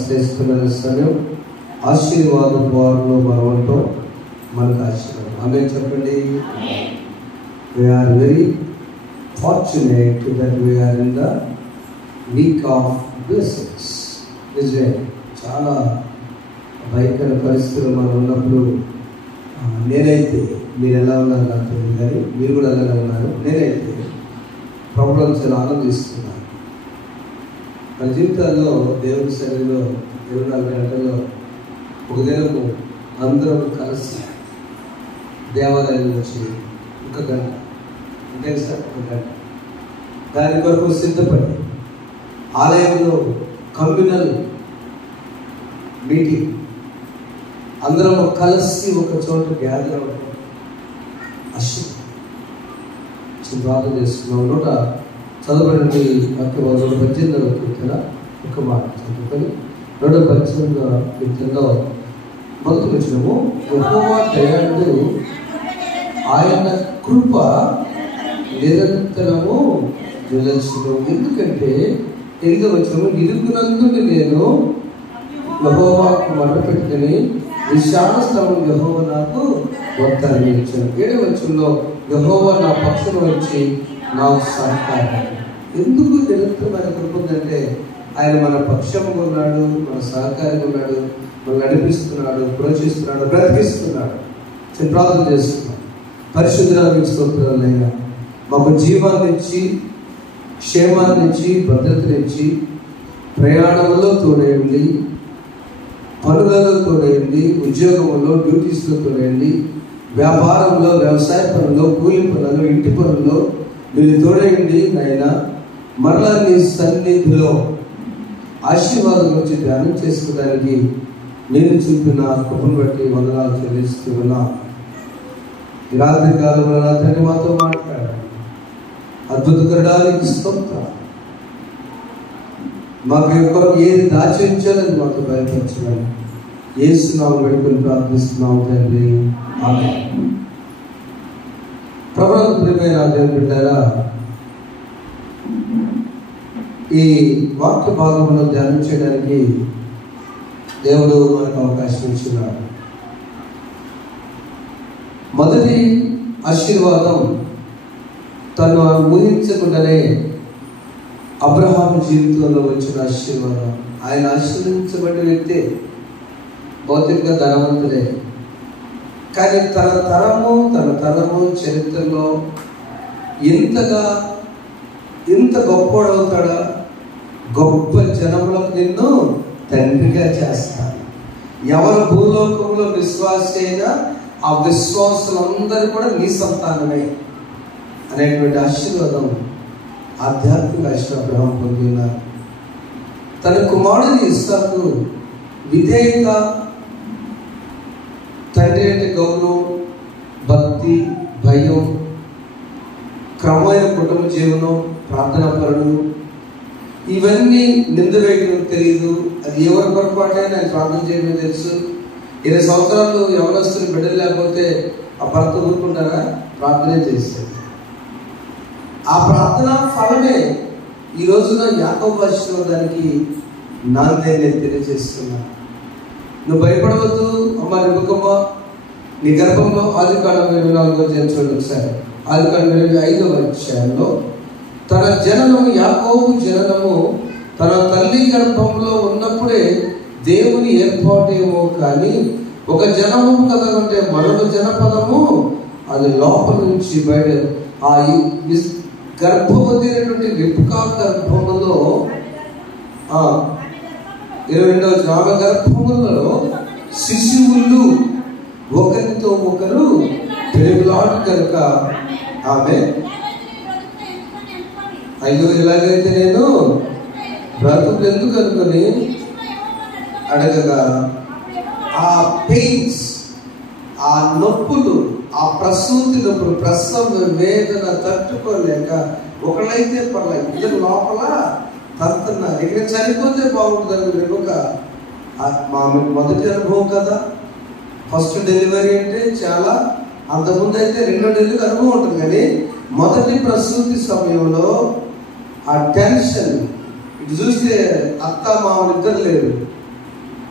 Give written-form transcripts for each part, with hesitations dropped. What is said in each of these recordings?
శ్రేష్టమైన సమయం ఆశీర్వాద ద్వారంలో మనం ఉంటాం. మనకు ఆశీర్వాదం. ఆమేన్ చెప్పండి. We are very fortunate that we are in the week of blessings. నిజమే, చాలా భయంకర పరిస్థితులు మనం ఉన్నప్పుడు నేనైతే, మీరు ఎలా ఉన్నారు నాకు తెలియదు కానీ మీరు కూడా అలానే ఉన్నారు, నేనైతే ప్రాబ్లమ్స్ చాలా ఆనందిస్తున్నాను. మన జీవితాల్లో దేవుని సన్నిధిలో 24 గంటల్లో ఒక దినము అందరం కలిసి దేవాలయంలో వచ్చి ఒక గంట అంటే సార్ ఒక గంట దాని కొరకు సిద్ధపడి ఆలయంలో కమ్యూనల్ మీటింగ్ అందరం కలిసి ఒక చోట గ్యాదర్ అవ్వడం ప్రార్థన చేస్తున్నాం. నూట చదవబడిన వాక్యం 118వ కీర్తన ఒక మాట చదువుకొని 118వ కీర్తనలో మొదటి వచనము, యెహోవా దయాళుడు, ఆయన కృప నిరంతరము నిలచును. ఎందుకంటే 8వ వచనము, ఇరుగునందుని నేను యెహోవాకు మొరపెట్టుకుని విశాల స్థలం యెహోవా నాకు వాగ్దానం ఇచ్చాను. 7వ వచనంలో, యెహోవా నా పక్షం వచ్చి నాకు సహకారం. ఎందుకు నిరంతరమైన కృప ఉందంటే ఆయన మన పక్షంగా ఉన్నాడు, మన సహకారంగా ఉన్నాడు, మనం నడిపిస్తున్నాడు, ప్రోత్సహిస్తున్నాడు, బ్రతికిస్తున్నాడు. ప్రార్థన చేస్తున్నాడు. పరిశుద్ధులకు స్తోత్రాలైనా మాకు జీవాన్ని ఇచ్చి, క్షేమాన్ని ఇచ్చి, భద్రతనిచ్చి, ప్రయాణంలో తోడేయండి, పనులలో తోడేయండి, ఉద్యోగంలో డ్యూటీస్లో తోడేయండి, వ్యాపారంలో, వ్యవసాయ పనుల్లో, కూలి పనులలో, ఇంటి పనుల్లో మీరు తోడేయండి. నాయన మరలా నీ సన్నిధిలో ఆశీర్వాదం గురించి ధ్యానం చేసుకోవడానికి నేను చూపిన కృపను బట్టి వందనాలు చెల్లిస్తూ ఉన్నా. ఈ రాత్రి కాలంలో నా తండ్రి మాతో మాట్లాడాలి. అద్భుతకరడానికి స్తోత్రం. మాకు కొరకు ఏది దాచించాలని మాకు బయలుపరచాలని యేసునామములో వేడుకొని ప్రార్థిస్తున్నాం తండ్రి. ఆమేన్. ప్రభువుకు ప్రియమైన దేవుని బిడ్డలారా, ఈ వాక్య భాగంలో ధ్యానం చేయడానికి దేవుడు మనకు అవకాశం ఇచ్చినాడు. మొదటి ఆశీర్వాదం తను ఊహించకుండానే అబ్రహాము జీవితంలో వచ్చిన ఆశీర్వాదం. ఆయన ఆశీర్వదించబడిన వ్యక్తి భౌతికంగా ధనవంతులే, కానీ తన తరము చరిత్రలో ఇంత గొప్పవాడవుతాడా, గొప్ప జనములకు నిన్ను తండ్రిగా చేస్తాను. ఎవరు భూలోకంలో విశ్వాసి అయినా ఆ విశ్వాసులందరూ కూడా నీ సంతానమే అనేటువంటి ఆశీర్వాదం, ఆధ్యాత్మిక ఆశీర్వాదం అబ్రహాము పొంది ఉన్నారు. తన కుమారుడు ఇస్సాకు విధేయత, తండ్రి అంటే గౌరవం, భక్తి, భయం, క్రమమైన కుటుంబ జీవనం, ప్రార్థనా పరుడు, ఇవన్నీ నింద వేయడం తెలియదు. అది ఎవరి పొరపాటైనా ఆయన ప్రార్థన చేయడం తెలుసు. 20 సంవత్సరాలు యవనస్తులు బిడ్డలు లేకపోతే ఆ భర్త ఊరుకుంటారా? ప్రార్థనే చేస్తారు. ఆ ప్రార్థన ఫలమే ఈ రోజున యాకోబు ఆశీర్వాదానికి నాంది నేను తెలియజేస్తున్నా. నువ్వు భయపడవద్దు అమ్మ రెబెక్కమ్మ, నీ గర్భంలో ఆదికాండం 24వ అధ్యాయం చూడండి ఒకసారి. ఆదికాండం 25వ అధ్యాయంలో తన జననము, యాకోబు జననము తన తల్లి గర్భంలో ఉన్నప్పుడే దేవుని ఏర్పాటేమో కానీ ఒక జనము కదా అంటే మరొక జనపదము అది లోపల నుంచి బయట. ఆ గర్భవతి అయినటువంటి రిబ్కా గర్భములో 22వ ఆమె గర్భములలో శిశువులు ఒకరితో ఒకరు పెరుగులాడు కనుక ఆమె అయ్యో ఇలాగైతే నేను బ్రతుకు ఎందుకు అనుకుని అడగగా ఆ పెయిన్స్, ఆ నొప్పులు, ఆ ప్రసూతి నొప్పులు, ప్రసవ వేదన తట్టుకోలేక ఒకళ్ళైతే పర్లేదు ఇద్దరు లోపల తడుతున్నారు. ఇక్కడ చనిపోతే బాగుంటుంది. రెబెక్క మా మొదటి అనుభవం కదా, ఫస్ట్ డెలివరీ అంటే చాలా, అంతకుముందు అయితే 2వ డెలివరీ అనుభవం ఉంటుంది. కానీ మొదటి ప్రసూతి సమయంలో ఆ టెన్షన్, ఇటు చూస్తే అత్త మామూలు ఇద్దరు లేరు,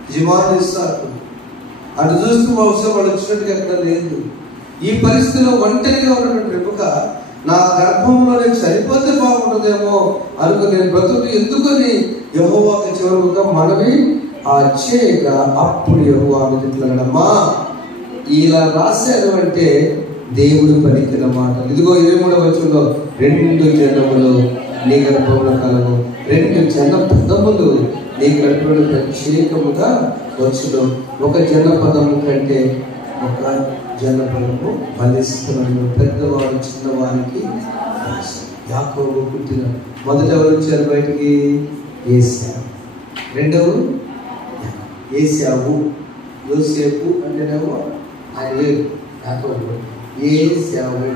యజమానులు ఇస్సాకు. అటు చూస్తే బహుశా వాళ్ళు వచ్చినట్టుగా ఎక్కడ లేదు. ఈ పరిస్థితిలో ఒంటరిగా ఉన్నటువంటి రెబెక్క నా గర్భంలో నేను చనిపోతే బాగుంటుందేమో అనుకుని నేను బ్రతుకు ఎందుకని యెహోవాకు చివరగా మనవి చేయగా అప్పుడు యెహోవా ఆమె ఇలా రాశారు అంటే దేవుడు పలికిన మాట. ఇదిగో 23వ వచనంలో 2 జనములు నీ గర్భంలో కలవు, 2 జనపదములు నీ గర్భంలో ప్రత్యేకముగా వచ్చును. ఒక జనపదము కంటే ఒక జనపదము ఫలిస్తున్నాడు. పెద్దవాడు చిన్నవారికి. యాకోబు పుట్టిన మొదట ఎవరు వచ్చారు బయటికి? ఏశావు. రెండవ ఏశావు. యోసేపు అంటేనేమో ఆయన వేరు. యాకోబు ఏశావు.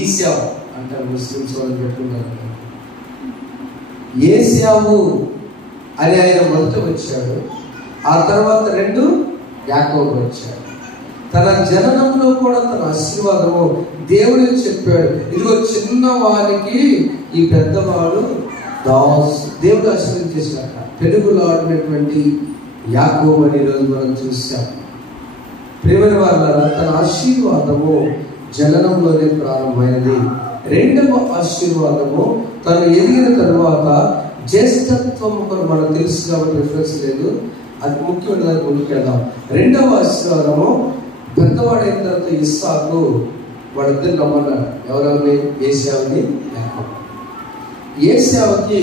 ఈశావు అంటారు ముస్లిమ్స్ వాళ్ళు పెట్టుకుంటారు. ఏశావు అని ఆయన మొదట వచ్చాడు. ఆ తర్వాత 2 యాకోబు వచ్చాడు. తన జననంలో కూడా తన ఆశీర్వాదము దేవుడు చెప్పాడు. ఇదిగో చిన్నవానికి ఈ పెద్దవాడు దేవుడు ఆశీర్వదించేసాక పెరుగులాడినటువంటి యాకోబు అని ఈరోజు మనం చూసాం. ప్రియమైన వారలారా, తన ఆశీర్వాదము జననంలోనే ప్రారంభమైనది. రెండవ ఆశీర్వాదము తను ఎదిగిన తర్వాత జ్యేష్ఠత్వం మనకు తెలుసు కాబట్టి రిఫరెన్స్ లేదు, అది ముఖ్యమైన ముందుకెళ్దాం. రెండవ ఆశీర్వాదము పెద్దవాడైన తర్వాత ఇస్సాకు వాళ్ళిద్దరు రమ్మన్నాడు. ఎవరెవరిని? ఏశావుని, యాకోబు. ఏశావుకి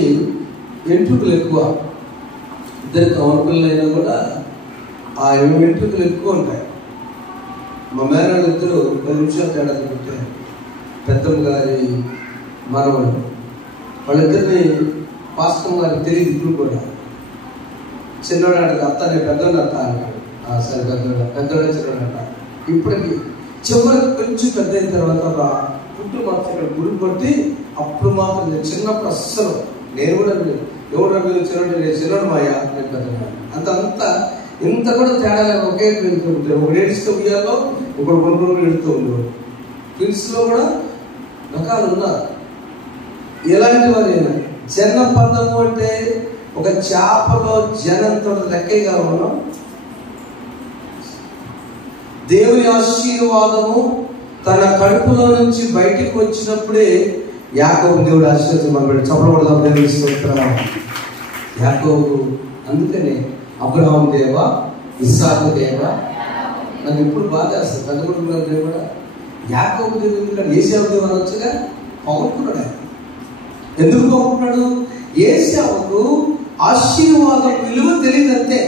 వెంట్రుకలు ఎక్కువ. ఇద్దరు కౌన్పిల్లైనా కూడా ఆ వెంట్రుకలు ఎక్కువ ఉంటాయి. మా మేనడు ఇద్దరు 10 నిమిషాలు తేడా పుట్టారు. పెద్దమ్మ గారి మనవడు. వాళ్ళిద్దరిని పాస్కమ్మ గారికి తెలియదు ఇప్పుడు కూడా. చిన్నవాడు అడిగి అత్త నేను పెద్దోడు అత్త అన్నాడు. సరే పెద్దోడే చిన్నవాడు అంట. ఇప్పటికి చివరికి కొంచెం పెద్ద అయిన తర్వాత పుట్టు మాత్రం ఇక్కడ గురి పట్టి అప్పుడు మాత్రం చిన్నప్పుడు అస్సలు నేను కూడా ఎవరు మీరు చిన్నవాడు, నేను చిన్నవాడు మాయా, నేను పెద్ద అంతా ఇంత కూడా తేడా ఒకే వెళ్తూ ఉంటాయి. ఒక ఏడుస్తూ ఉయ్యాలో ఒకడు 2 రోజులు ఎడుతూ ఉండేవాడు. ట్విన్స్లో కూడా రకాలు ఉన్నారు. ఎలాంటి వారైనా జనపదము అంటే ఒక చేపలో జనంతో లెక్కగా ఉన్నాం. దేవుని ఆశీర్వాదము తన కడుపులో నుంచి బయటికి వచ్చినప్పుడే యాకోబు దేవుడు ఆశీర్వదించమన్నాడు. చప్పలపడదాం దేవుని స్తోత్రం. యాకోబు అందుకనే అబ్రహాం దేవ, ఇస్సాకు దేవ. నాకు ఇప్పుడు బాధ వేస్తుంది. పెద్ద కొడుకున్నారు దేవుడా, యాకోబు దేవుడు ఎందుకంటే ఏశావు దేవ అనొచ్చుగా. పౌరుకున్నాడు. ఎందుకు పౌరుకున్నాడు? ఏశావుకు ఆశీర్వాదం విలువ తెలియదు అంతే.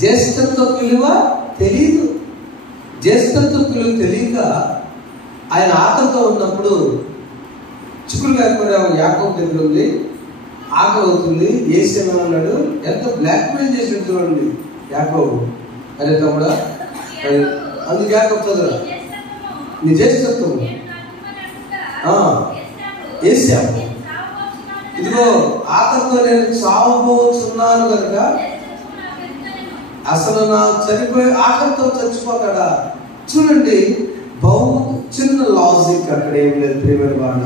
జ్యేష్ఠత్వ విలువ తెలియదు. జ్యేష్ఠత్వ విలువ తెలియక ఆయన ఆకలితో ఉన్నప్పుడు చిక్కుడుకాయ కూర యాకోబు దగ్గర ఉంది, ఆకలి అవుతుంది. ఏసేమో అన్నాడు. ఎంత బ్లాక్మెయిల్ చేసినట్టు చూడండి యాకోబు. అరే తమ్ముడా, అందుకు యాకోబు చదువురా నీ జ్యేష్ఠత్వము ఏసావు. ఇదిగో ఆకలితో నేను చావబోతున్నాను కనుక అసలు నా చనిపోయి ఆకలితో చచ్చిపోతాడా? చూడండి, చిన్న లాజిక్ అక్కడ ఏం లేదు. ప్రియమైన వాళ్ళ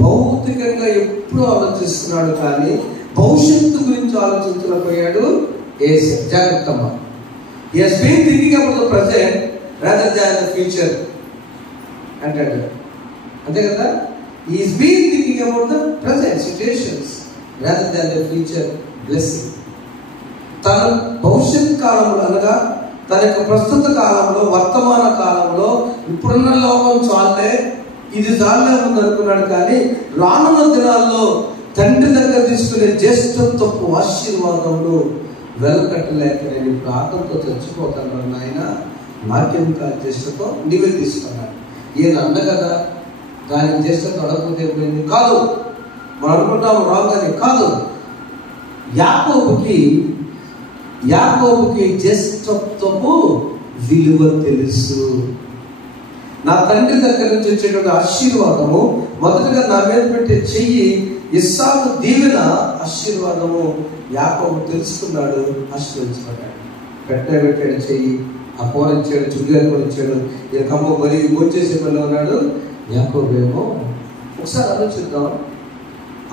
భౌతికంగా ఎప్పుడు ఆలోచిస్తున్నాడు కానీ భవిష్యత్తు గురించి ఆలోచించలేకపోయాడు. జాగ్రత్తమ్మా. He has been thinking about the present rather than the future అంటాడు. అంతే కదా? He has been thinking about the present situations rather than the future blessing. తన భవిష్యత్ కాలంలో అనగా తన యొక్క ప్రస్తుత కాలంలో, వర్తమాన కాలంలో ఇప్పుడున్న లోకం చాలే, ఇది చాలే ఉంది అనుకున్నాడు. కానీ రానున్న దినాల్లో తండ్రి దగ్గర తీసుకునే జ్యేష్ఠత్వపు ఆశీర్వాదంలో వెలకట్టలేక నేను ఇప్పుడు ఆకలితో చచ్చిపోతాను నాయన, నాకెంత జ్యేష్ఠత్వం నీవే తీసుకున్నాను. ఈయన అన్న కదా దానికి జ్యేష్ఠత్వం అడగకపోతే ఏమైంది కాదు. మనం అనుకుంటాము రాంగ్ అని కాదు. యాకోబుకి జ్యేష్ఠత్వపు విలువ తెలుసు. నా తండ్రి దగ్గర నుంచి వచ్చేటువంటి ఆశీర్వాదము మొదటగా నా మీద పెట్టే చెయ్యి ఇస్సాకు దీవెన ఆశీర్వాదము యాకోబు తెలుసుకున్నాడు. ఆశీర్వదించబడ్డాడు. పెట్టాడు చెయ్యి, ఆ కూర ఇచ్చాడు, చుడిగారు కూడా ఇచ్చాడు. ఈ కమ్మ బలి భోంచేసే పనిలో ఉన్నాడు. యాకోబు ఏమో ఒకసారి ఆలోచిద్దాం.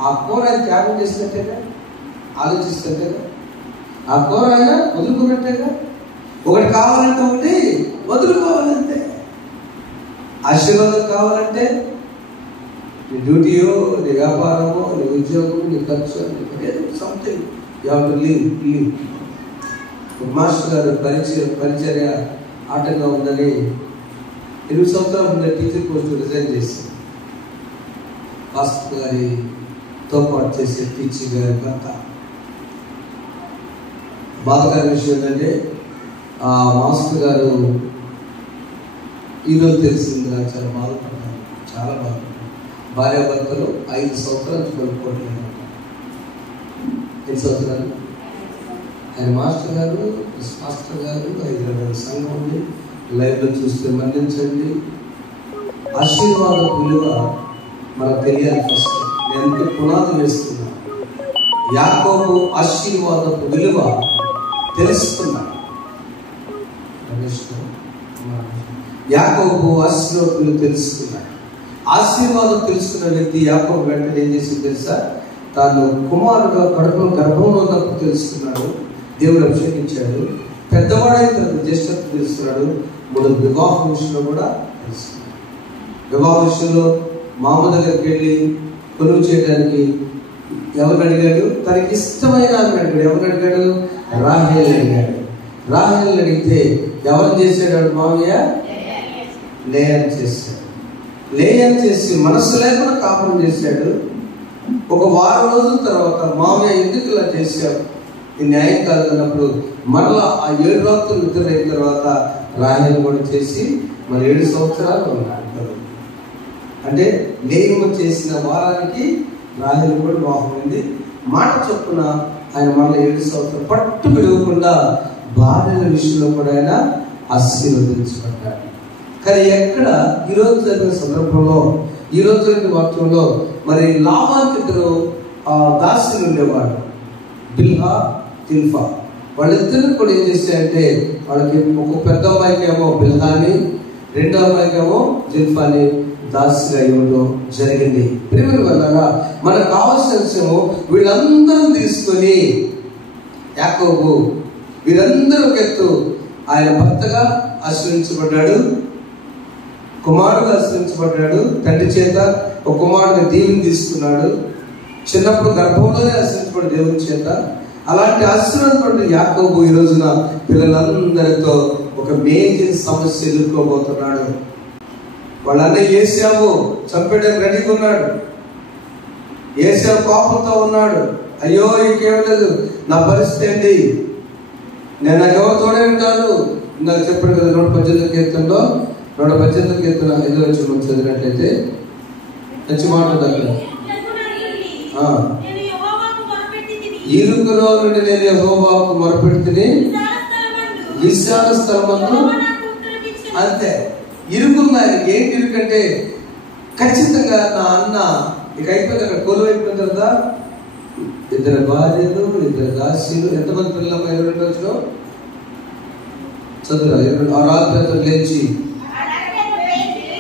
ఆ కూర ఆయన త్యాగం చేసినట్టేగా, ఆలోచిస్తుంటేగా, ఆ కూర ఆయన వదులుకున్నట్టేగా. ఒకటి కావాలంటే ఒకటి వదులుకోవాలంటే, ఆశీర్వాదం కావాలంటే నీ డ్యూటీయో, నీ వ్యాపారమో, నీ ఉద్యోగం, నీ ఖర్చు, something you have to leave. Master గారు పరిచర్య ఆటంగా ఉందని 8 సంవత్సరాలు టీచర్ పోస్ట్ రిజైన్ చేశారు. మాస్టర్ గారితో పాటు చేసే టీచర్ గారి భర్త. బాధకర విషయం ఏంటంటే ఆ మాస్టర్ గారు ఈరోజు తెలిసింది నాకు, చాలా బాధపడ్డాను, చాలా బాధపడ్డాను. భార్యాభర్తలు 5 సంవత్సరాలు కొనుక్కోవట్లేదు. 5 సంవత్సరాలు ఆయన మాస్టర్ గారు హైదరాబాద్ సంఘం ఉంది, లైవ్లో చూస్తే మన్నించండి. ఆశీర్వాద విలువ మనకు తెలియాలి. ఫస్ట్ నేను ఎంత పునాది వేస్తున్నాను. యాకోబు ఆశీర్వాదపు విలువ తెలుసుకున్నాడు. యాకోబు ఆశీర్వాద విలువ తెలుసుకున్నాడు. ఆశీర్వాదం తెలుసుకున్న వ్యక్తి యాకోబు వెంటనే ఏం చేసింది తెలుసా? తాను కుమారుడు కడుపులో గర్భంలో ఉన్నప్పుడు తెలుసుకున్నాడు, దేవుడు అభిషేకించాడు. పెద్దవాడైతే తనకు జ్యేష్ఠత్వం తెలుసుకున్నాడు. మూడు వివాహం విషయంలో కూడా తెలుసుకున్నాడు. వివాహ విషయంలో మామ దగ్గరికి వెళ్ళి కొనుగోలు చేయడానికి ఎవరిని అడిగాడు? తనకి ఇష్టమైన అడిగాడు. ఎవరిని అడిగాడు? రాహేల్ అడిగాడు. రాహేల్ అడిగితే ఎవరు చేసాడు? మామయ్య లేయన్ చేశాడు. లేయన్ చేసి మనసు లేకుండా కాపురం చేశాడు. ఒక వారం రోజుల తర్వాత మామయ్య ఎందుకు ఇలా చేశావు, ఈ న్యాయం కాదు అన్నప్పుడు మరలా ఆ 7 రాత్రులు నిద్ర అయిన తర్వాత రాహేల్ కూడా చేసి మరి 7 సంవత్సరాలు ఉన్నాడు. అంటే లేయము చేసిన వారానికి రాహేల్ కూడా వివాహమైంది. మాట చొప్పున ఆయన మరలా 7 సంవత్సరాలు పట్టు విడవకుండా భార్యల విషయంలో కూడా ఆయన ఆశీర్వదించబడ్డాడు. కానీ ఎక్కడ ఈరోజు జరిగిన సందర్భంలో, ఈరోజు జరిగిన వాక్యంలో మరి లాబానుకి 2 దాసులు ఉండేవాడు, బిల్హా, తిల్ఫా. వాళ్ళిద్దరిని కూడా ఏం చేశాయంటే వాళ్ళకి ఒక పెద్ద అమ్మాయికి ఏమో బిల్హాని, రెండో అమ్మాయికి ఏమో జిల్ఫాని దాసిగా ఇవ్వడం జరిగింది. ప్రేమల వల్ల మనకు కావాల్సిన విషయము వీళ్ళందరూ తీసుకొని యాకోబు వీరందరూ ఒక ఎత్తు ఆయన భర్తగా ఆశ్రయించబడ్డాడు, కుమారుడుగా ఆశ్రయించబడ్డాడు. తండ్రి చేత ఒక కుమారుడిని దీవెని తీసుకున్నాడు. చిన్నప్పుడు గర్భంలోనే ఆశ్రయించబడ్డ దేవుని చేత. అలాంటి ఆశీర్వాదపడిన యాకోబు ఈ రోజున పిల్లలందరితో ఒక మేజర్ సమస్య ఎదుర్కోబోతున్నాడు. వాళ్ళన్నీ ఏశావు చంపేయడానికి రెడీగా ఉన్నాడు. ఏశావు కోపంతో ఉన్నాడు. అయ్యో ఇంకేం లేదు, నా పరిస్థితి ఏంటి, నేను నాకు ఎవరు తోడే ఉంటాను. నాకు చెప్పాడు కదా 118 కీర్తనలో, 118 కీర్తన 5వ వచనం చదివినట్లయితే మంచి మాట దగ్గర, ఇరుకులో నుండి నేను యెహోవాకు మొరపెడితిని, విశాల స్థలమందు. అంతే, ఇరుకుంది ఆయనకి. ఏంటి ఇరుకంటే ఖచ్చితంగా నా అన్న ఇక అయిపోయింది. అక్కడ కొలువు అయిపోయిన తర్వాత 2 భార్యలు, 2 దాసీలు, ఎంతమంది పిల్లలు? 22 రోజులు చదువు. ఆ రాత్రి లేచి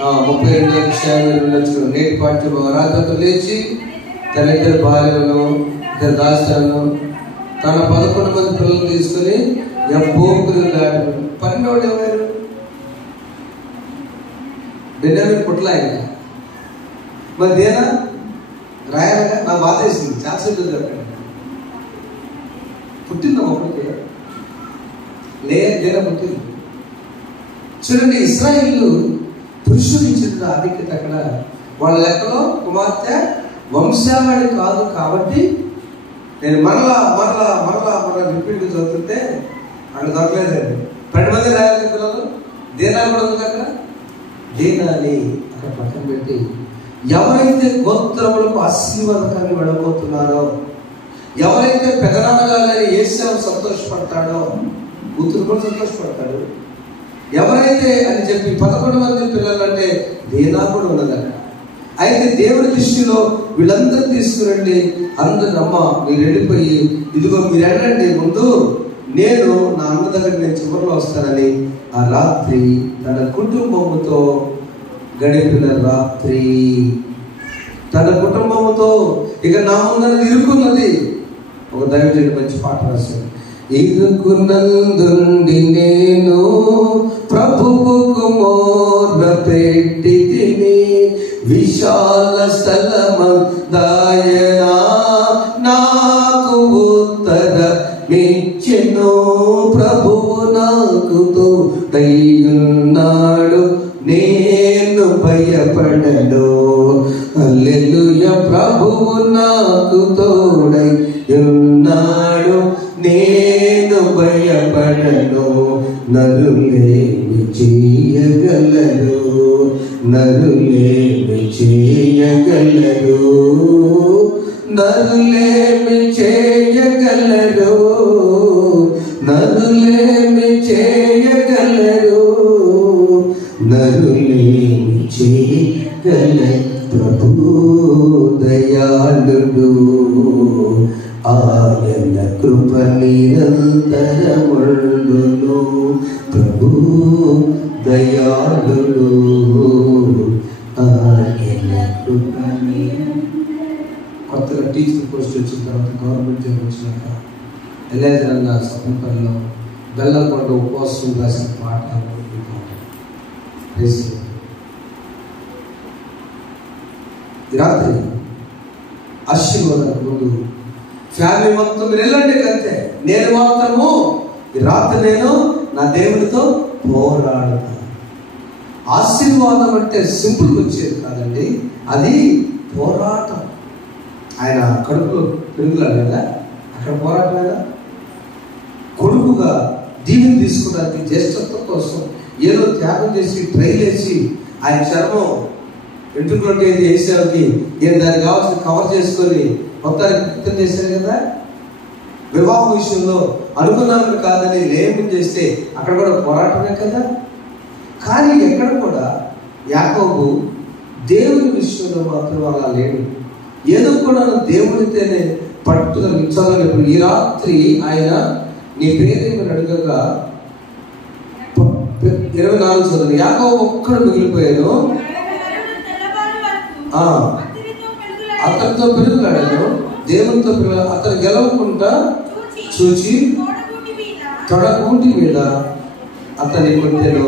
32,22,000 నేటి పాఠ్యం. రాత్రి లేచి తన 2 భార్యలను, 2 దాసీలను, తన 11 మంది పిల్లలు తీసుకొని ఎబ్బోకులు దాటి 12 ఎవరు? బెన్యామీను పుట్ల ఆయన. మరి దేనా రాయాలగా నా బాధ వేసింది. చాలాసేపు చెప్పండి. పుట్టిందా ఒకటికే దేనా పుట్టింది. చూడండి, ఇశ్రాయేలు పురుషుడు ఇచ్చిన ఆధిక్యత అక్కడ వాళ్ళ లెక్కలో కుమార్తె వంశావళి కాదు. కాబట్టి నేను మరలా రిపీట్ చదువుతుంటే అక్కడ దొరకలేదండి. 12 మంది రాయాలి పిల్లలు. దేనా కూడా ఉంది అక్కడ. దేనాన్ని అక్కడ పక్కన పెట్టి ఎవరైతే గోత్రములకు ఆశీర్వాదకాన్ని వెళ్ళబోతున్నారో, ఎవరైతే పెదనాన్నగారు ఏశావు సంతోషపడతాడో, కూతురు కూడా సంతోషపడతాడు. ఎవరైతే అని చెప్పి 11 మంది పిల్లలు అంటే దేనా కూడా ఉన్నదట. అయితే దేవుడి దృష్టిలో వీళ్ళందరూ తీసుకురండి, అందరు అమ్మ మీరు వెళ్ళిపోయి ఇదిగో మీరు వెళ్ళండి, ముందు నేను నా అన్న దగ్గర నేను చివరిలో వస్తానని ఆ రాత్రి తన కుటుంబముతో గడిపిన రాత్రి. తన కుటుంబంతో ఇక నా ముందర ఇరుకున్నది. ఒక దైవజనుడు మంచి పాట రాశాడు. ఇరుకునందుండి నేను ప్రభువుకు మోర పెట్టి తిని, విశాల స్థలమందాయన నాకు ఉత్తరమిచ్చెను. ప్రభువు నాకు తోడైయున్నాడు, నేను భయపడను. హల్లెలూయా. ప్రభువు నాకు తోడై ఉన్నాడు, నేను భయపడను. నరులేమి చేయగలరు, నరులేమి చేయగలరు, నరులేమి చేయగలరు, నరులేమి చేయగలరు, నరులేమి చేయగలరు. ప్రభు దయాళుడు, ఆయన కృప నిరంతరముండును. ప్రభు దయాళుడు, ఆయన కృప. కొత్తగా టీచర్ పోస్ట్ వచ్చిన తర్వాత గవర్నమెంట్ జాబ్ వచ్చినాక ఎల్లేదన్న స్వతంత్రంలో బెల్లంకొండ ఉపవాసం రాసిన పాట. రాత్రి ఆశీర్వాదానికి ముందు ఫ్యామిలీ మొత్తం మీరు వెళ్ళండి అంతే. నేను మాత్రము ఈ రాత్రి నేను నా దేవుడితో పోరాడతాను. ఆశీర్వాదం అంటే సింపుల్ వచ్చేది కాదండి, అది పోరాటం. ఆయన కడుపులో పెరుగులాడు కదా, అక్కడ పోరాటం కదా. కొడుకుగా దీవెన తీసుకోవడానికి జ్యేష్ఠత్వం కోసం ఏదో త్యాగం చేసి ట్రైల్ వేసి ఆయన చర్మం వెంట్రుకలు ఏది వేసేవారికి నేను దానికి కావాల్సిన కవర్ చేసుకొని మొత్తానికి వ్యక్తం చేశారు కదా. వివాహం విషయంలో అనుకున్నాను కాదని లేయం చేస్తే అక్కడ కూడా పోరాటమే కదా. కానీ ఎక్కడ కూడా యాకోబు దేవుని విషయంలో మాత్రం అలా లేడు. ఏదో కూడా దేవుడితేనే పట్టుదల ఇచ్చాలని. ఇప్పుడు ఈ రాత్రి ఆయన నీ పేరేమని అడగగా 24 చదువు. యాకోబు ఒక్కడు మిగిలిపోయాను, అతనితో పెరుగులాడాను, దేవునితో అతను గెలవకుండా చూచి తొడగూటి మీద అతని కొట్టెను.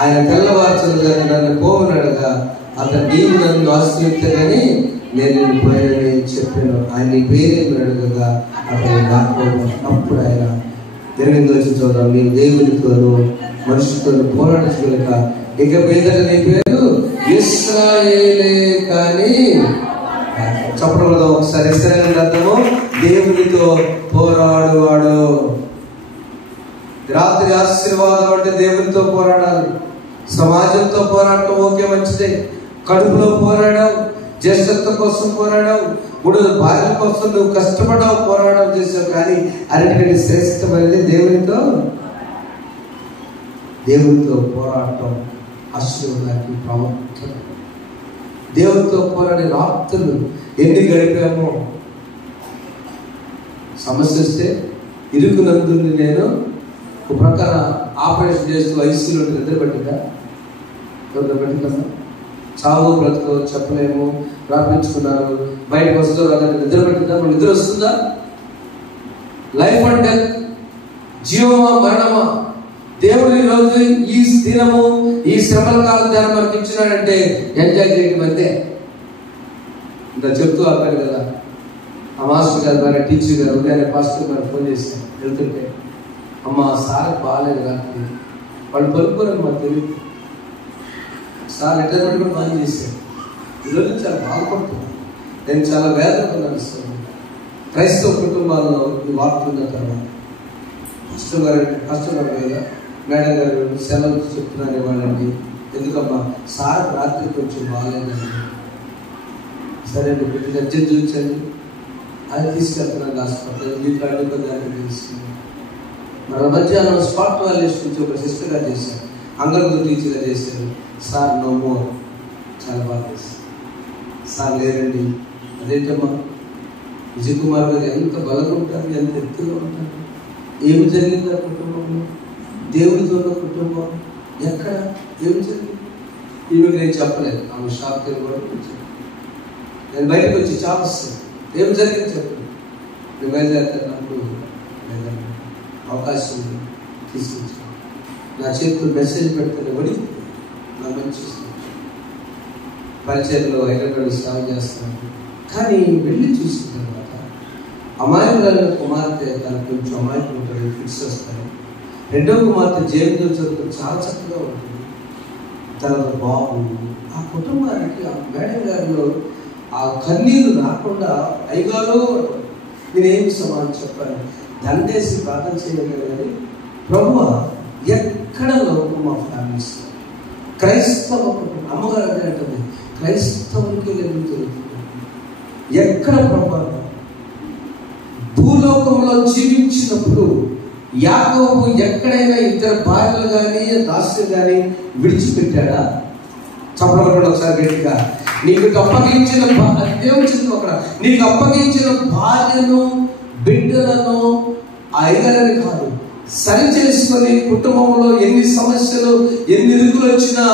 ఆయన తెల్లవార్చగా నన్ను పోవనడగా అతను నీవు నన్ను ఆశ్రయించగాని నేను పోయానని చెప్పాను. ఆయన పేరు అడగగా అతను యాకోబు. అప్పుడు ఆయన 8వ వచనం చూద్దాం. నీ దేవునితోనూ మనుషులతో పోరాడలేక ఇక మీదట నీ పేరు ఇశ్రాయేలే కానీ. చెప్పడం ఒకసారి ఇశ్రాయేలు అర్థము దేవునితో పోరాడువాడు. రాత్రి ఆశీర్వాదం అంటే దేవునితో పోరాడాలి. సమాజంతో పోరాడటం ఓకే, మంచిదే. కడుపులో పోరాడావు, జ్యేష్ఠత్వం కోసం పోరాడావు, 3 భార్యల కోసం నువ్వు కష్టపడ్డావు, పోరాటం చేసావు. కానీ అన్నిటికంటే శ్రేష్టమైనది దేవునితో పోరాటం. ఆశీర్వాదానికి ప్రవర్తన. దేవునితో పోరాడే రాత్రులు ఎన్ని గడిపామో. సమస్య వస్తే ఇరుకునందుని నేను ఒక ప్రకార ఆపరేషన్ చేస్తూ ఐసీలో నిద్రపట్టిందా? చావు బ్రతుకు చెప్పలేము, రాపించుకున్నారు, బయటకు వస్తూ అతను నిద్రపట్టిందా? నిద్ర వస్తుందా? లైఫ్ అండ్ డెత్, జీవమా మరణమా? దేవుడు ఈరోజు ఈ దినము ఈ శ్రమల కాలం ధ్యానం మనకి ఇచ్చినాడంటే ఎంజాయ్ చేయడం అంతే. ఇంత చెప్తూ ఆపారు కదా, ఆ మాస్టర్ గారు మరి టీచర్ గారు ఉదయాన్నే పాస్టర్ గారు ఫోన్ చేశాను వెళ్తుంటే, అమ్మ సార్ బాగాలేదు రాత్రి, వాళ్ళు పలుకోరని మాకు తెలియదు, సార్ రిటైర్మెంట్ కూడా బాగా చేశాను, ఈరోజు చాలా బాధపడుతున్నాను, నేను చాలా వేదన అనిపిస్తున్నాను. క్రైస్తవ కుటుంబాల్లో ఈ వార్తలు ఉన్న తర్వాత పాస్టర్ గారు కదా, మేడం గారు సెలవు చెప్తున్నారు ఇవ్వాలండి, ఎందుకమ్మా సార్ రాత్రి కొంచెం బాగాలేదండి. సరే అండి, ప్రతి అర్జెంట్ చూపించండి, అది తీసుకెళ్తున్నాను హాస్పిటల్, మీకు అడ్డుకో దాన్ని తీసుకున్నాను. మరి మధ్యాహ్నం స్పాట్ వాల్యూస్ నుంచి ఒక సిస్టర్గా చేశాను, అంగన్వాడీ టీచర్గా చేశాను. సార్ నో మోర్, చాలా బాగా చేశాను. సార్ లేరండి, అదేంటమ్మా విజయ్ కుమార్ గారు ఎంత బలంగా ఉంటారు, ఎంత ఎత్తుగా ఉంటారు, ఏమి జరిగింది ఆ కుటుంబంలో? దేవుడితో ఉన్న కుటుంబం ఎక్కడ ఏం జరిగింది? ఈమెకి నేను చెప్పలేదు, ఆమె షాప్కి కూడా కూర్చొని నేను బయటకు వచ్చి చాపస్తాను, ఏం జరిగింది చెప్పండి. నేను బయలుదేరుతున్నప్పుడు అవకాశం తీసుకొచ్చాను, నా చేతితో మెసేజ్ పెడుతున్న వడి నా మంచి పరిచయంలో హైదరాబాద్ సేవ చేస్తాను. కానీ వెళ్ళి చూసిన తర్వాత అమాయకులైన కుమార్తె తనకు కొంచెం అమాయకులు ఉంటుంది, ఫిట్స్ వస్తాయి. రెండవ కుమార్తె జయంతో చదువుకు చాలా చక్కగా ఉంటుంది. తర్వాత బాబు ఆ కుటుంబానికి ఆ మేడం గారిలో ఆ కన్నీరు రాకుండా అయ్యగారు నేనేం సమాధానం చెప్పాను, దండేసి ప్రార్థన చేయగలిగాను. ప్రభువా ఎక్కడ లోపం మా ఫ్యామిలీస్ క్రైస్తవ కుటుంబం అమ్మగారు అదే అంటుంది, క్రైస్తవులకి ఎందుకు జరుగుతుంది ఎక్కడ ప్రభావం? భూలోకంలో జీవించినప్పుడు యాకోబు ఎక్కడైనా ఇద్దరు భార్యలు కానీ దాసులు కానీ విడిచిపెట్టాడా? చెప్పబడ్డాడు ఒకసారి గట్టిగా. నీకు అప్పగించిన అక్కడ నీకు అప్పగించిన భార్యను బిడ్డలను ఐదలని కాదు, సరి చేసుకొని కుటుంబంలో ఎన్ని సమస్యలు ఎన్ని ఇరుకులు వచ్చినా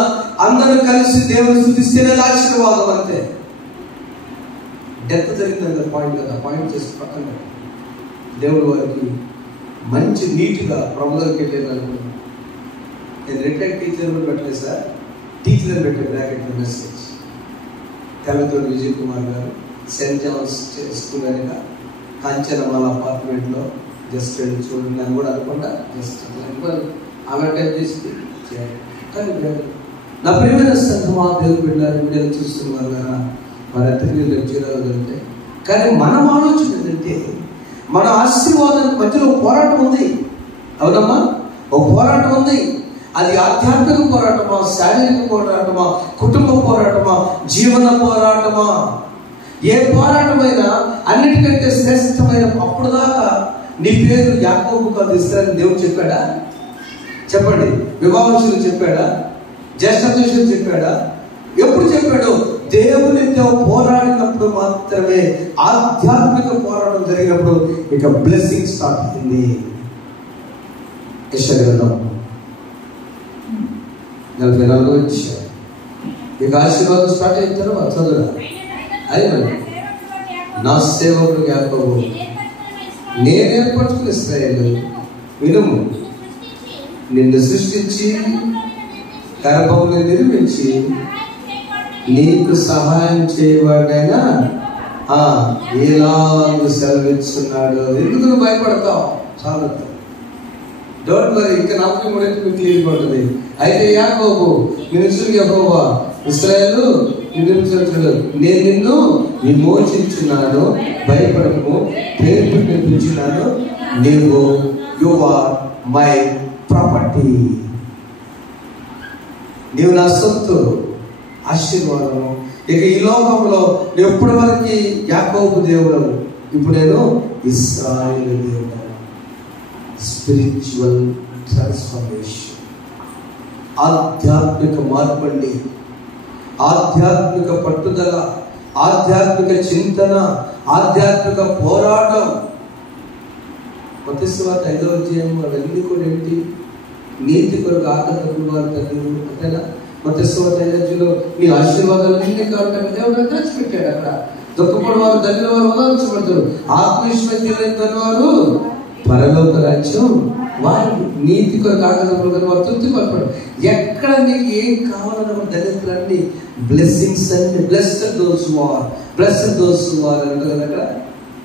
అందరూ కలిసి దేవుని స్తుతిస్తేనే ఆశీర్వాదం. అంతే. డెత్ జరిగింది పాయింట్ కదా, పాయింట్ చేసి పక్కన దేవుడు వారికి మంచి నీట్గా ప్రభుత్వంకి వెళ్ళేది అనుకున్నాను. నేను రిటైర్డ్ టీచర్ కూడా పెట్టలేదు సార్, టీచర్ పెట్టాను బ్రాకెట్ మెసేజ్. కలతోడు విజయ్ కుమార్ గారు సెయింట్ జాన్స్ స్కూల్ వెనక కాంచనమాల అపార్ట్మెంట్లో జస్ట్ వెళ్ళి చూడండి అని కూడా అనుకుంటా. జస్ట్ ఆమె టైం చేసి కానీ నా ప్రియమైన సంఘం ఆ దేవుడు పెట్టారు బిడ్డలు చూస్తున్నారు కదా, వారందరికీ లెక్చరర్లు దొరికితే. కానీ మనం ఆలోచన ఏంటంటే మన ఆశీర్వాదానికి మధ్యలో పోరాటం ఉంది. అవునమ్మా, ఒక పోరాటం ఉంది. అది ఆధ్యాత్మిక పోరాటమా, శారీరక పోరాటమా, కుటుంబ పోరాటమా, జీవన పోరాటమా? ఏ పోరాటమైనా అన్నిటికంటే శ్రేష్టమైన అప్పుడు దాకా నీ పేరు యాకోబు కాదు ఇశ్రాయేలు దేవుడు చెప్పాడా? చెప్పండి. వివాహం చెప్పాడా? జ్యేష్ఠ చెప్పాడా? ఎప్పుడు చెప్పాడు? దేవునితో పోరాడినప్పుడు మాత్రమే, ఆధ్యాత్మిక పోరాటం జరిగినప్పుడు ఇక బ్లెస్సింగ్ స్టార్ట్ అయింది. యెషయా 44 వచ్చాయి. ఇక ఆశీర్వాదం స్టార్ట్ అయిన తర్వాత చదువు అయినా నా సేవకుడు యాకోబు నేను ఏర్పరచుకున్న ఇశ్రాయేలు వినుము, నిన్ను సృష్టించి గర్భమును నిర్మించి నీకు సహాయం చేయబడైనా ఎలాగ సెలవిస్తున్నాడు. ఎందుకు నువ్వు భయపడతావు? చాలా డోంట్ వరీ, ఇంకా 43 మీకు క్లియర్గా ఉంటుంది. అయితే యాకోబు నిన్ను యెహోవా ఇశ్రాయేలు నేను నిన్ను విమోచించున్నాను, భయపడకు, పేరు పిలిపించున్నాను, నీవు యు ఆర్ మై ప్రాపర్టీ, నీవు నా సొత్తు, ఆశీర్వాదము. ఇక ఈ లోకంలో ఎప్పటి వరకు యాకోబు దేవుడు, ఇప్పుడు నేను ఇశ్రాయేలు దేవుడు. స్పిరిచువల్ ట్రాన్స్ఫర్మేషన్, ఆధ్యాత్మిక మార్పండి, ఆధ్యాత్మిక పట్టుదల, ఆధ్యాత్మిక చింతన, ఆధ్యాత్మిక పోరాటం. మత్తయి సువార్త 5వ అధ్యాయం అవన్నీ కూడా ఏంటి? నీతి కొరకు ఆకలి వారు తల్లి అంతేనా? మత్తయి సువార్త 5వ అధ్యాయంలో నీ ఆశీర్వాదాలన్నీ కావాలి దేవుడు తెచ్చిపెట్టాడు. అక్కడ దుఃఖపడి వారు తల్లి వారు ఉదాహరించబడతారు, ఆత్మవిశ్వాసం వారు పరలోక రాజ్యం వారు. నీతి కొరకు ఆకలి వారు తృప్తి పడతాడు. ఎక్కడ మీకు ఏం కావాలన్న దరిద్రాన్ని బ్లెస్సింగ్స్ అండి. Blessed those who are, blessed those who are అంటారు కదా అక్కడ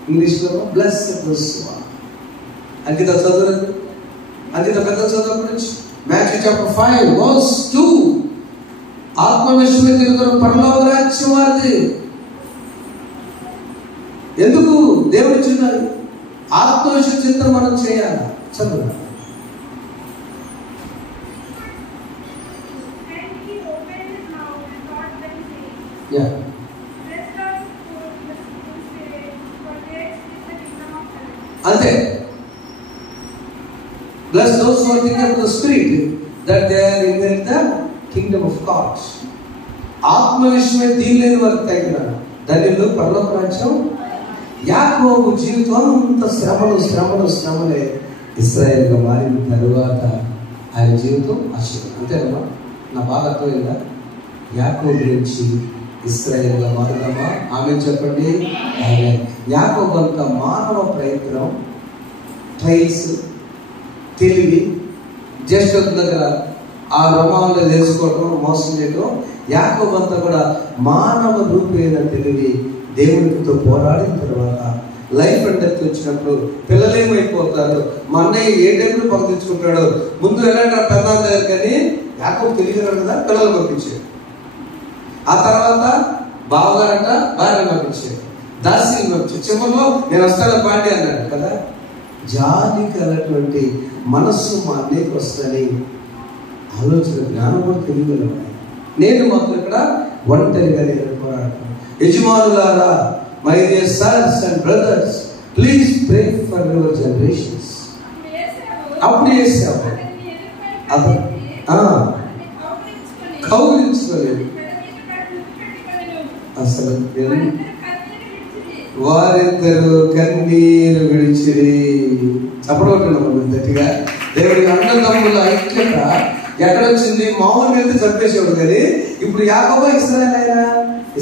ఇంగ్లీష్లో, blessed those who are. Ankita చదువులేదు, అంకిత పెద్ద చదువు Matthew chapter 5 verse 2, ఆత్మవిశ్వాసం పరలోక రాజ్యం వారిది. ఎందుకు దేవుడు ఇచ్చినారు? ఆత్మవిశ్వాస చింతన మనం చేయాలి. చదువు. అంతే. Bless those who are thinking of the Spirit, that they are inherit the kingdom of God. ఆత్మవిశ్వాసం దీనిలేని వారికి తగిన ధన్యులు పరలోక రాజ్యం. యాకోబు జీవితం అంత శ్రమలే ఇశ్రాయేలుగా మారిన తరువాత ఆయన జీవితం ఆశీర్వాదం. అంతేనమ్మా? నా బాగా అర్థమైందా? యాకోబు గురించి ఇశ్రాయేలుగా మారుదామా? ఆమె చెప్పండి. యాకోబు అంత మానవ ప్రయత్నం, ట్రైల్స్, తెలివి, జ్యేష్ఠుల దగ్గర ఆ రమాలను తెలుసుకోవడం, మోసం చేయడం. యాకోబు అంతా కూడా మానవ రూపైన తెలివి దేవునితో పోరాడిన తర్వాత లైఫ్ అండ్ డెత్ వచ్చినప్పుడు పిల్లలేమైపోతారు, మా అన్నయ్య ఏ టైంలో పగదించుకుంటాడో ముందు వెళ్ళంటారు పెద్దల దగ్గర. కానీ యాకోబు తెలియగలరు కదా, పిల్లలు పంపించాడు. ఆ తర్వాత బావగారంట భార్యను పంపించాడు, దాసిని పంపించాడు. చివరిలో నేను వస్తాను పాండి అన్నాడు కదా. జాలి కలిగినటువంటి మనస్సు మా అన్నయ్యకి వస్తుందని ఆలోచన, జ్ఞానం కూడా తెలియగలరు. నేను మాత్రం ఇక్కడ ఒంటరిగా నేను పోరాడుతాను. యజమానులారా, my dear sons and brothers, please pray for your generations. అప్పుడు చేసావు కౌగిలించుకోలేదు. అసలు వారిద్దరు కన్నీరు విడిచిరి. చప్పడగొట్టున్నాము గట్టిగా. దేవుడికి అన్నదమ్ముల ఐక్యత ఎక్కడొచ్చింది? మామూలుగా వెళ్తే చంపేసేవాడు, కానీ ఇప్పుడు యాకోబు ఇశ్రాయేలు, ఆయన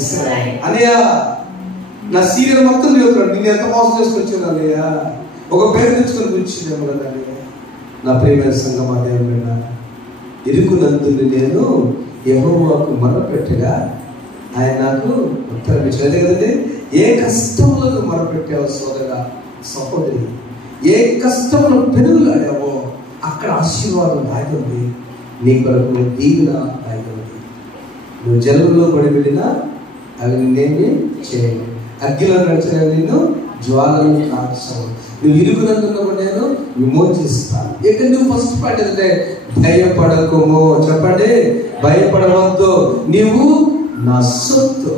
ఇశ్రాయేలు. అన్నయ్య నా సీరియల్ మొత్తం చెప్తాడు, నేను ఎంత మోసం చేసుకొచ్చాను అన్నయ్య, ఒక పేరు తెచ్చుకొని కూర్చున్నాము కదా అన్నయ్య. నా ప్రియమైన సంగమా, దేవుడైన ఇరుకునందుని నేను యెహోవాకు మొరపెట్టగా ఆయన నాకు ఉత్తరం ఇచ్చాడు కదండి. ఏ కష్టంలో మొరపెట్టావో సోదరా, సహోదరి, ఏ కష్టంలో పెనుగులాడావో అక్కడ ఆశీర్వాదం దాగి ఉంది. నీ కొరకు దీవెన దాగి ఉంది. నువ్వు జలంలో పడి వెళ్ళినా అవి నిన్నేమి చేయను, అగ్గిలో నడిచిన నిన్ను జ్వాలను కాల్చవు, నువ్వు ఇరుకునందులో నేను విమోచిస్తాను. ఇక నువ్వు ఫస్ట్ పాయింట్ ఏంటంటే భయపడకుము. చెప్పండి, భయపడవద్దు. నీవు నా సొత్తు,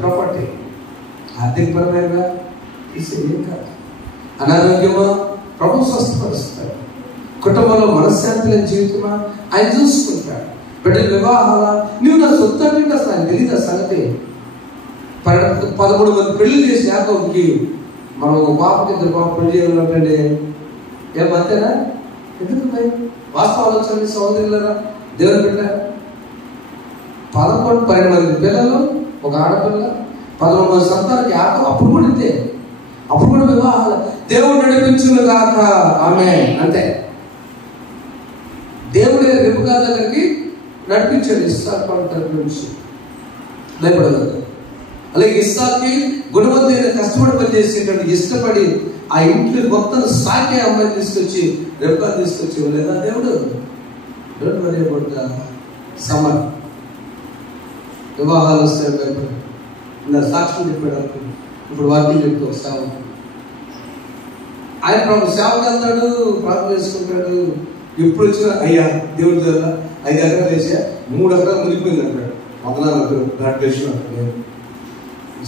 ప్రాపర్టీ. ఆర్థికపరమైన ఏం కాదు. అనారోగ్యమా ప్రభు స్వస్థపరుస్తాడు. కుటుంబంలో మనశ్శాంతి లేని జీవితమా ఆయన చూసుకుంటాడు. బిడ్డల వివాహాల నువ్వు నా సొత్తు అంటే అసలు ఆయన తెలియదు ఆ సంగతి. 11 మంది పెళ్లి చేసి యాకోబుకి మనం ఒక పాపకి 2 పాప పెళ్లి చేయాలంటే ఏమంతేనా? ఎందుకు భయం? వాస్తవ ఆలోచన సహోదరులరా, దేవుని బిడ్డ 12 మంది పిల్లలు, ఒక ఆడపిల్ల, 11 మంది సంతానానికి యాకోబు అప్పుడు కూడా ఇంతే. అప్పుడు కూడా వివాహాలు దేవుడు నడిపించును కాక. ఆమేన్. అంతే. దేవుడే రిబకా దగ్గరికి నడిపించాడు ఇస్సాకు తరపు నుంచి. భయపడదు. అలాగే ఇస్సాకుకి గుణవంతైన కష్టపడి పనిచేసేటట్టు ఇష్టపడి ఆ ఇంట్లో మొత్తం సాకే అమ్మాయిని తీసుకొచ్చి రిబకా తీసుకొచ్చి లేదా దేవుడు డోంట్ వరీ అబౌట్ సమ్మర్ వివాహాలు వస్తాయి. భయపడి ఇలా సాక్ష్యం చెప్పాడు. ఇప్పుడు వాటిని చెప్తూ వస్తాము. ఆయన ప్రభు సేవకు వెళ్తాడు, ప్రార్థన చేసుకుంటాడు. ఎప్పుడు వచ్చినా అయ్యా దేవుడి దగ్గర 5 ఎకరాలు వేసా, 3 ఎకరాలు మునిగిపోయింది అంటాడు. 14 బ్లడ్ వేసిన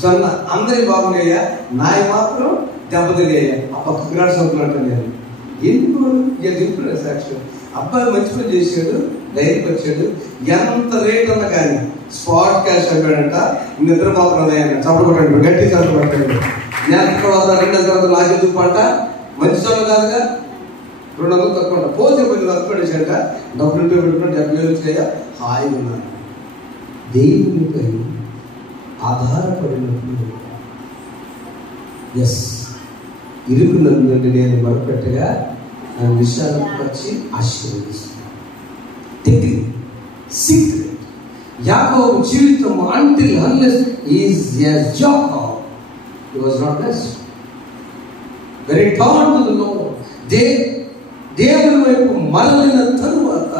సన్న అందరి బాగున్నాయ్యా, నాయ మాత్రం దెబ్బతిన్నాయ్యా. ఆ పక్క గ్రాడ్స్ అవుతున్నట్టు నేను ఎందుకు చెప్తున్నాడు సాక్ష్యం. అబ్బాయి మంచి పని చేశాడు, ధైర్యం వచ్చాడు. ఎంత రేట్ అన్నా కానీ స్పాట్ క్యాష్ అన్నాడంట. నిద్ర మాత్రం ఉన్నాయన్న చప్పడబట్టాడు, గట్టి చప్పడబట్టాడు. నేను తర్వాత 2 ఎకరాలు నాకెందుకు పంట, మంచి చోట కాదుగా, 200 తక్కువ పోతే కొంచెం తక్కువడేసాక డబ్బులు పెట్టుకుని 70,000 వచ్చాయా, హాయిగా ఉన్నాను. దేవునిపై ఆధారపడినప్పుడు ఎస్ ఇరుకునందు నేను మొరపెట్టగా నా విషయాలను వచ్చి ఆశీర్వదిస్తున్నాను. సీక్రెట్ యాకోబు జీవితం until unless he is a Jacob, he was not blessed. When he turned to the Lord, దేవుని వైపు మరలిన తరువాత,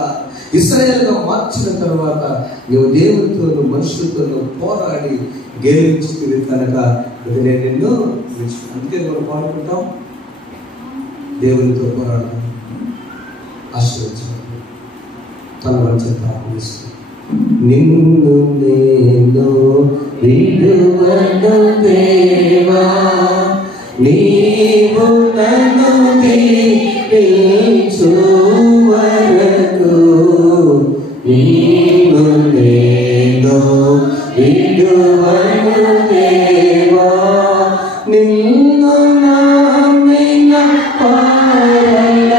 ఇశ్రాయేలుగా మార్చిన తరువాత నువ్వు దేవునితో మనుషులతో పోరాడి గెలిచింది కనుక నేను నిన్ను అందుకే మనం పాడుకుంటాం. దేవునితో పోరాడడం ఆశీర్వదించడం తన మంచి ప్రార్థిస్తాం. నిన్ను నేను విడువను దేవా, నీవు నన్ను దీవించు వరకు, నిన్ను నేను విడువను దేవా, నిన్ను నమ్మిన వారల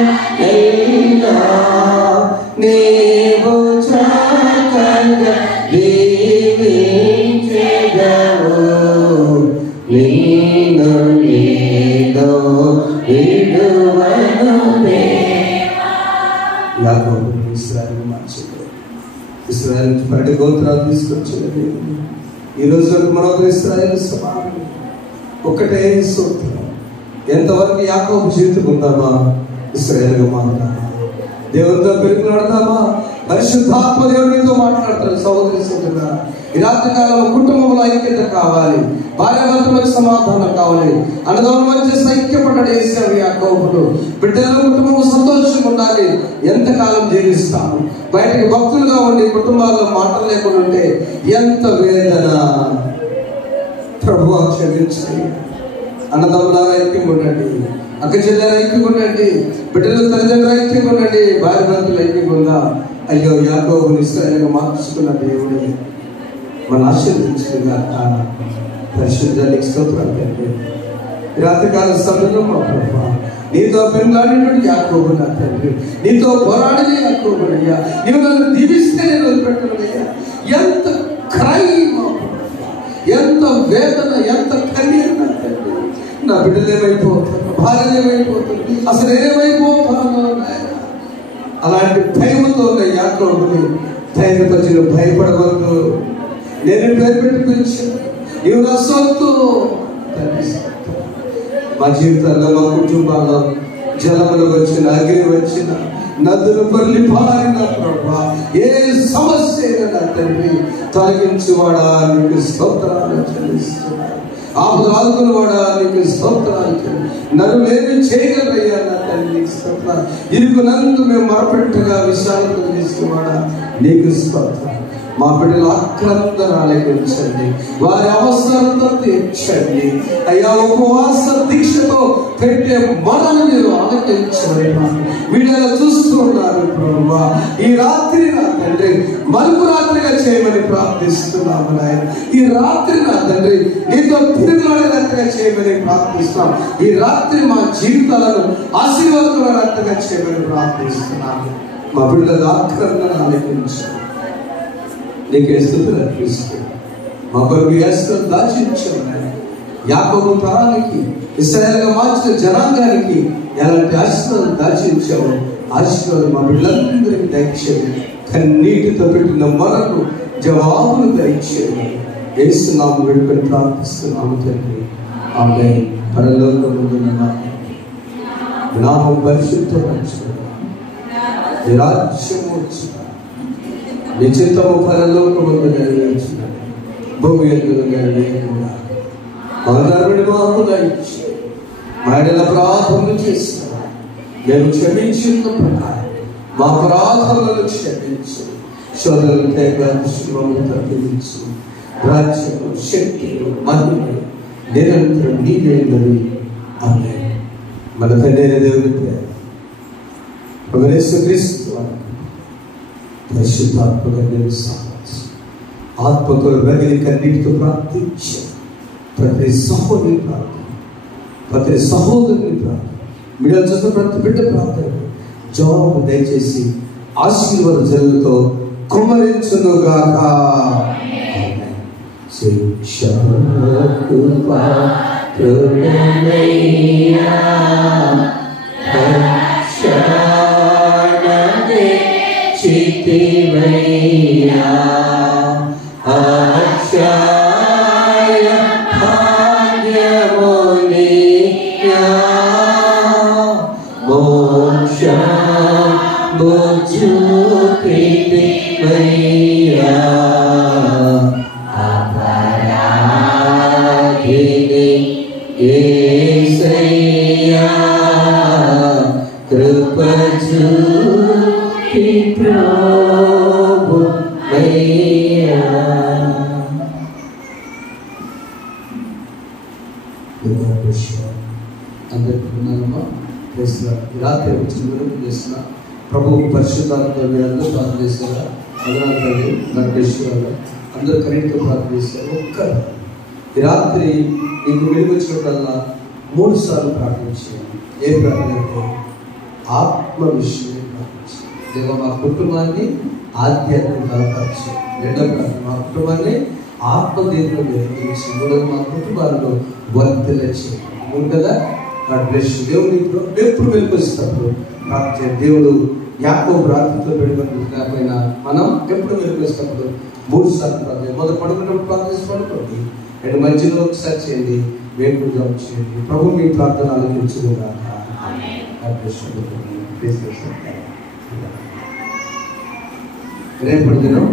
గోత్రాలు తీసుకొచ్చింది. ఈ రోజు మనకు ఇశ్రాయేలు సమానం ఒక్కటే సూత్రం. ఎంతవరకు యాకోబు జీవితం ఉందామా, ఇశ్రాయేలుగా మారుతామా, దేవునితో పెరుగులాడతామా? పరిశుద్ధాత్మ దేవునితో మాట్లాడతారు. సహోదరి సోదరులారా, ఈ రాత్రి కాలంలో కుటుంబంలో ఐక్యత కావాలి, భార్యాభర్తలకు సమాధానం కావాలి, అన్నదమ్ముల మధ్య ఐక్యపడ్డాడు యేసావు యాకోబుడు. బిడ్డల కుటుంబం సంతోషంగా ఉండాలి. ఎంతకాలం జీవిస్తాము? బయటకు భక్తులుగా ఉండి కుటుంబాల్లో మాటలు లేకుండా ఉంటే ఎంత వేదన. ప్రభువా క్షమించండి. అన్నదమ్ములారా ఐక్యంగా ఉండండి, అక్క చెల్లెలు ఐక్యంగా ఉండండి, బిడ్డలు తల్లిదండ్రులు ఐక్యంగా ఉండండి, భార్య భర్తలు ఐక్యంగా ఉందా? అయ్యో యాకోబుని ఇశ్రాయేలుగా మార్చుకున్న దేవుడే మన ఆశీర్వదించుకున్నా. పరిశుద్ధానికి స్తోత్రాలు తండ్రి. రాత్రికాల సమయంలో మా ప్రభువా, నీతో పెనుగాడినటువంటి యాకోబు నా తండ్రి, నీతో పోరాడిన యాకోబునయ్యా, నీవు నన్ను దీవిస్తే నేను వదిలిపెట్టనయ్యా. ఎంత క్రై మా ప్రభువా, ఎంత వేదన, ఎంత కన్నీరు నా తండ్రి. నా బిడ్డలు ఏమైపోతారు, భార్యలు ఏమైపోతారు, అసలు ఏమైపోతాను. అలాంటి భయముతో ఉన్న యాకోబుని ధైర్యపరిచిన, భయపడవద్దు, నేను పేరు పెట్టి పిలిచాను, నీవు నా సొత్తు. మా జీవితాల్లో, మా కుటుంబాల్లో జలములు వచ్చిన, అగ్ని వచ్చిన, నదులు పొర్లి పారిన ప్రభువా, ఏ సమస్య అయినా తండ్రి తొలగించువాడా నీకు స్తోత్రాలు చెల్లిస్తున్నాను. ఆపదలు ఆదుకునేవాడా నీకు స్తోత్రాలు. నన్ను ఏమి చేయగలరయ్యా నా తండ్రి స్తోత్రాలు. ఇరుకు నందు మేము మొరపెట్టగా విశాలత తీసుకువాడా నీకు స్తోత్రాలు. మా బిడ్డలు ఆక్రందనాలకి ఉంచండి, వారి అవసరంతో తీర్చండి అయ్యా. ఉపవాస దీక్షతో పెట్టే మనల్ని మీరు ఆలకించండి. వీడియోలో చూస్తూ ఉన్నారు ప్రభువా, ఈ రాత్రి నా తండ్రి మలుపు రాత్రిగా చేయమని ప్రార్థిస్తున్నాము నాయన. ఈ రాత్రి నా తండ్రి నీతో తిరుగులాడేటట్టుగా చేయమని ప్రార్థిస్తున్నాం. ఈ రాత్రి మా జీవితాలను ఆశీర్వాదకరంగా చేయమని ప్రార్థిస్తున్నాము. మా బిడ్డల ఆక్రందన ఆలకించండి. నీకే స్తుతులు అర్పిస్తూ మా కొరకు యాస్కలు దాచించాము. యాకోబు తరానికి, ఇశ్రాయేలుగా మార్చిన జనాంగానికి ఎలాంటి ఆశీర్వాదం దాచించావు, ఆశీర్వాదం మా బిడ్డలందరికీ దయచేయండి. కన్నీటితో పెట్టిన మనకు జవాబులు దయచేయండి. యేసునామమున వేడుకొని ప్రార్థిస్తున్నాము తండ్రి, ఆమేన్. పరలోకమందున్న మా నామం పరిశుద్ధపరచబడును, నీ రాజ్యము వచ్చును, నీ చిత్తము పరలోకమందు నెరవేర్చును, భూమి యందు నెరవేరును. మా ధర్మని మాకు దయచేయి. మా యెడల అపరాధములు చేసిన మేము క్షమించిన ప్రకారం మా అపరాధములను క్షమించు. శోధనలు తేగము తప్పించు. రాజ్యము, శక్తియు, మహిమయు నిరంతరం నీవేనని. ఆమేన్. మన తండ్రి అయిన దేవుని ప్రేమ, ప్రభువైన యేసుక్రీస్తు వారి పరిశుద్ధాత్మక సామర్థ్యం, ఆత్మతో రగిలి కన్నీటితో ప్రార్థించే ప్రతి సహోదరి ప్రార్థన, ప్రతి సహోదరుని ప్రార్థన, మీడియాలో చూసిన ప్రతి బిడ్డ ప్రార్థన జవాబు దయచేసి ఆశీర్వాద జల్లుతో కుమ్మరించునుగాక. రాత్రి వచ్చిన వరకు చేసిన ప్రభు పరిశుద్ధాత్మతో అందరూ ప్రార్థన చేశారా? అదనాలు నరకేశ్వరాలు అందరూ కరెక్ట్గా ప్రార్థన చేశారు. ఒక్కరు ఈ రాత్రి మీకు వెలుగొచ్చినప్పుడల్లా 3 సార్లు ప్రార్థించారు. ఏ ప్రార్థన అంటే ఆత్మ విషయమే ప్రార్థించారు. దేవా మా కుటుంబాన్ని ఆధ్యాత్మిక బలపరచు. రెండవ ప్రార్థన మా కుటుంబాన్ని ఆత్మదేవులు వెలిగించి. మూడవ మా కుటుంబాలను వర్ధల చేయాలి కదా. దేవుని ఎప్పుడు వెలుకొచ్చినప్పుడు ప్రార్థన దేవుడు యాకోబు రాత్రితో పెట్టుకుని కాకపోయినా మనం ఎప్పుడు వెలుకొచ్చినప్పుడు 3 సార్లు ప్రార్థన. మొదలు పడుకున్నప్పుడు ప్రార్థించి పడుకోండి, అండ్ మధ్యలో ఒకసారి చేయండి, వేకుడు జాబ్ చేయండి. ప్రభు మీ ప్రార్థన ఆలకించుగాక. రేపటి దినం